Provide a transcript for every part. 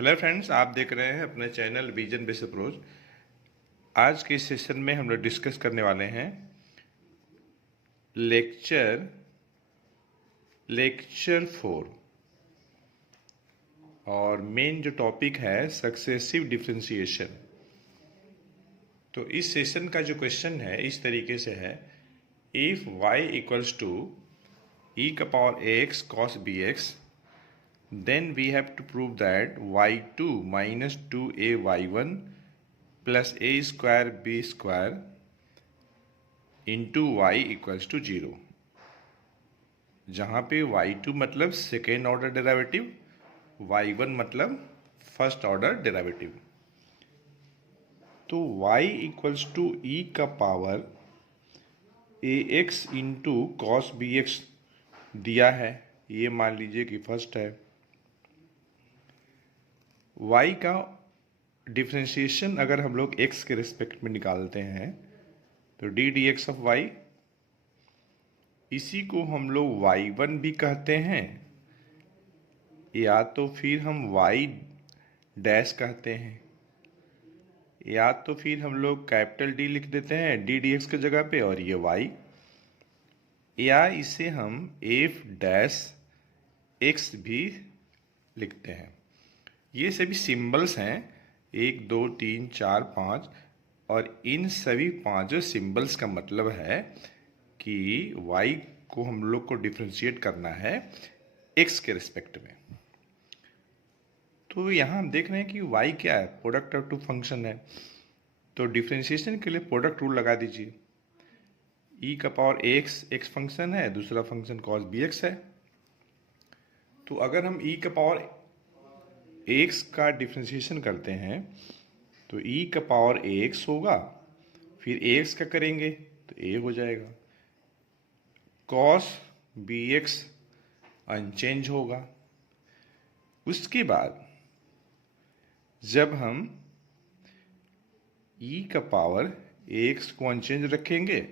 Hello friends, आप देख रहे हैं अपने चैनल विजन बेस अप्रोच। आज के सेशन में हम लोग डिस्कस करने वाले हैं लेक्चर 4 और मेन जो टॉपिक है सक्सेसिव डिफरेंशिएशन। तो इस सेशन का जो क्वेश्चन है इस तरीके से है, if y equals to e का power x cos bx, then we have to prove that y2 minus 2ay1 plus a square B square into Y equals to 0, जहाँ पे y2 मतलब सेकेंड ऑर्डर डेरिवेटिव, y1 मतलब first order derivative. तो y equals to e का power a x into cos b x दिया है, ये मान लीजिए कि फर्स्ट है। y का डिफ्रेंशिएशन अगर हम लोग x के रिस्पेक्ट में निकालते हैं तो D D X of Y, इसी को हम लोग y1 भी कहते हैं या तो फिर हम y डैश कहते हैं, या तो फिर हम लोग कैपिटल डी लिख देते हैं डी डी एक्स की जगह पे और ये y, या इसे हम एफ डैश एक्स भी लिखते हैं। ये सभी सिंबल्स हैं 1 2 3 4 5, और इन सभी पांचों सिंबल्स का मतलब है कि y को हम लोग को डिफ्रेंशिएट करना है x के रिस्पेक्ट में। तो यहाँ हम देख रहे हैं कि y क्या है, प्रोडक्ट ऑफ टू फंक्शन है। तो डिफ्रेंशिएशन के लिए प्रोडक्ट रूल लगा दीजिए। e का पावर x फंक्शन है, दूसरा फंक्शन cos bx है। तो अगर हम e का पावर x का डिफ्रेंशिएशन करते हैं तो e का पावर x होगा, फिर ax का करेंगे तो a हो जाएगा, cos bx अनचेंज होगा। उसके बाद जब हम e का पावर x को अनचेंज रखेंगे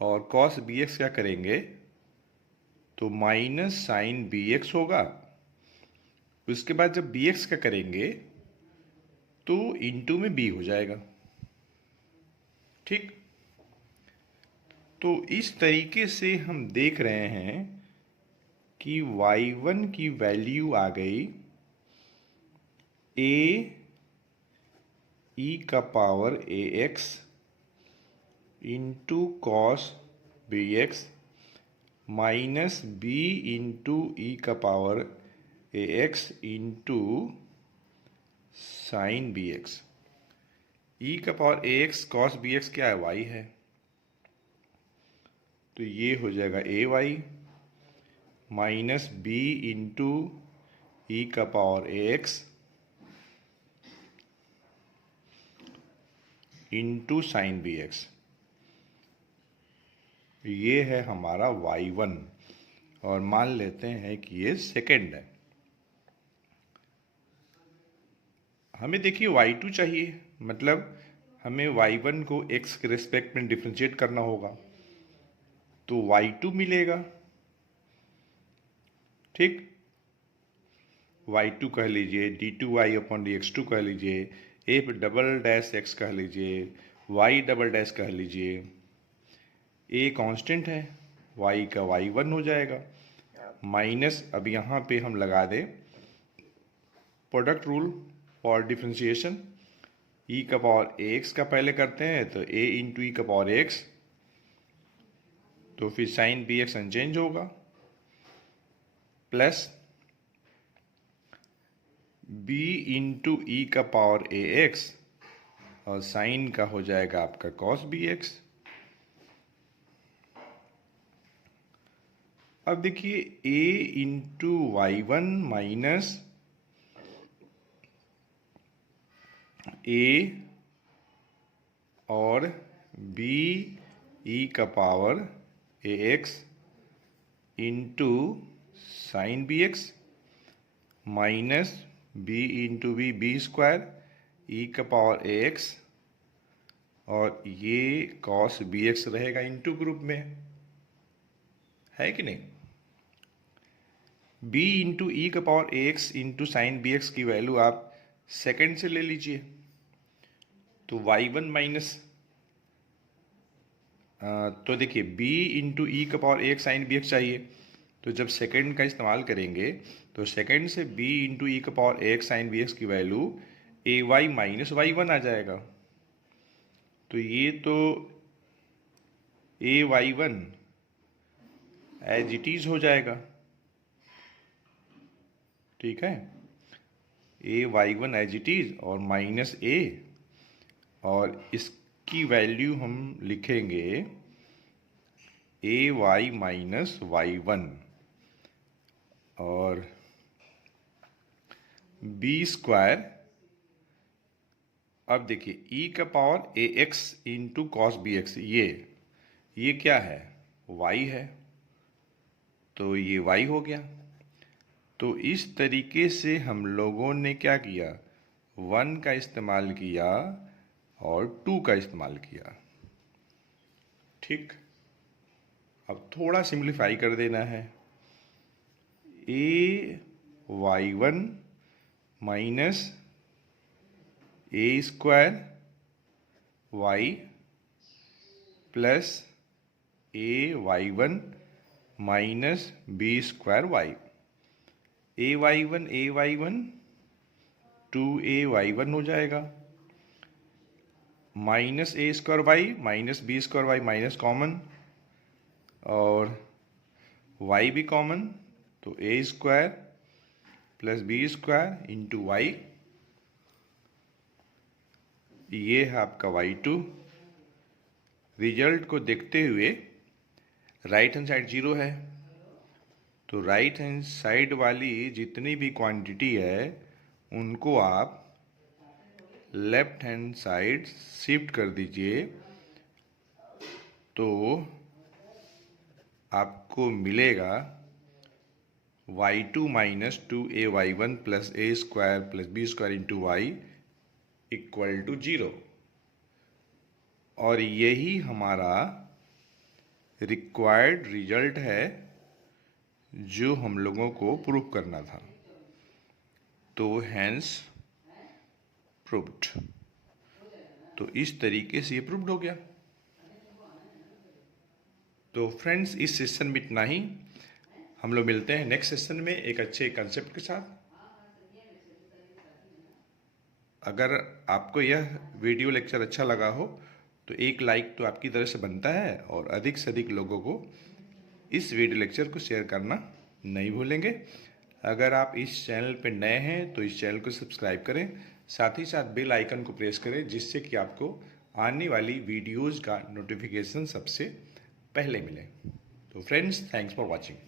और cos bx क्या करेंगे तो माइनस साइन bx होगा। उसके बाद जब bx का करेंगे तो इंटू में b हो जाएगा। ठीक, तो इस तरीके से हम देख रहे हैं कि y1 की वैल्यू आ गई a e का power ax into cos b x minus b into ई का power ax into sine B x. E का power ax cos b x क्या है, y है, तो ये हो जाएगा a y minus b into ई का power ax into sine B x. ये है हमारा y1 और मान लेते हैं कि ये सेकेंड है। हमें देखिए y2 चाहिए, मतलब हमें y1 को x के रिस्पेक्ट में डिफरेंशिएट करना होगा, तो y2 मिलेगा। ठीक, y2 कह लीजिए, d2y अपॉन dx2 कह लीजिए, f डबल डैश x कह लीजिए, y डबल डैश कह लीजिए। a कांस्टेंट है, y का y1 हो जाएगा, माइनस अब यहाँ पे हम लगा दें product rule for differentiation. e का पावर ax का पहले करते हैं तो a इंटू ई का पावर x, तो फिर साइन बी एक्स अनचेंज होगा, प्लस b इंटू ई का पावर ax और साइन का हो जाएगा आपका cos bx। अब देखिए a इंटू y1 माइनस a और b e का power ax into sine B x minus b into B square e का पावर ax, और ये cos bx रहेगा इंटू ग्रुप में, है कि नहीं। b इंटू ई का power ax into sine bx की वैल्यू आप सेकेंड से ले लीजिए, तो y1 माइनस, तो देखिए b इंटू ई का पावर एक साइन बी एक्स चाहिए, तो जब सेकेंड का इस्तेमाल करेंगे तो सेकेंड से b इंटू ई का पावर एक साइन बी एक्स की वैल्यू ए वाई माइनस y1 आ जाएगा। तो ये तो ay1 एज इट इज हो जाएगा, ठीक है, ay1 एज इट इज और माइनस a, और इसकी वैल्यू हम लिखेंगे ए वाई माइनस y1 और बी स्क्वायर। अब देखिए e का power a x into cos b x, ये क्या है, y है, तो ये y हो गया। तो इस तरीके से हम लोगों ने क्या किया, 1 का इस्तेमाल किया और 2 का इस्तेमाल किया, ठीक। अब थोड़ा सिंप्लीफाई कर देना है, a y1 minus a square y plus a y1 minus b square y, a y1 2a y1 हो जाएगा, minus a square y minus b square y minus common, और y भी कॉमन, तो a square plus b square into y, ये है आपका y2। Result को देखते हुए राइट हैंड साइड 0 है, तो राइट हैंड साइड वाली जितनी भी क्वांटिटी है उनको आप लेफ्ट हैंड साइड शिफ्ट कर दीजिए, तो आपको मिलेगा y2 minus 2ay1 plus a square plus b square into y equal to 0। और यही हमारा रिक्वायर्ड रिजल्ट है जो हम लोगों को प्रूव करना था, तो हैंस प्रूव्ड। तो इस तरीके से ये प्रूव्ड हो गया। तो फ्रेंड्स, इस सेशन में इतना ही, हम लोग मिलते हैं नेक्स्ट सेशन में एक अच्छे कंसेप्ट के साथ। अगर आपको यह वीडियो लेक्चर अच्छा लगा हो तो एक लाइक तो आपकी तरफ से बनता है, और अधिक से अधिक लोगों को इस वीडियो लेक्चर को शेयर करना नहीं भूलेंगे। अगर आप इस चैनल पर नए हैं तो इस चैनल को सब्सक्राइब करें, साथ ही साथ बेल आइकन को प्रेस करें, जिससे कि आपको आने वाली वीडियोज़ का नोटिफिकेशन सबसे पहले मिले। तो फ्रेंड्स, थैंक्स फॉर वॉचिंग।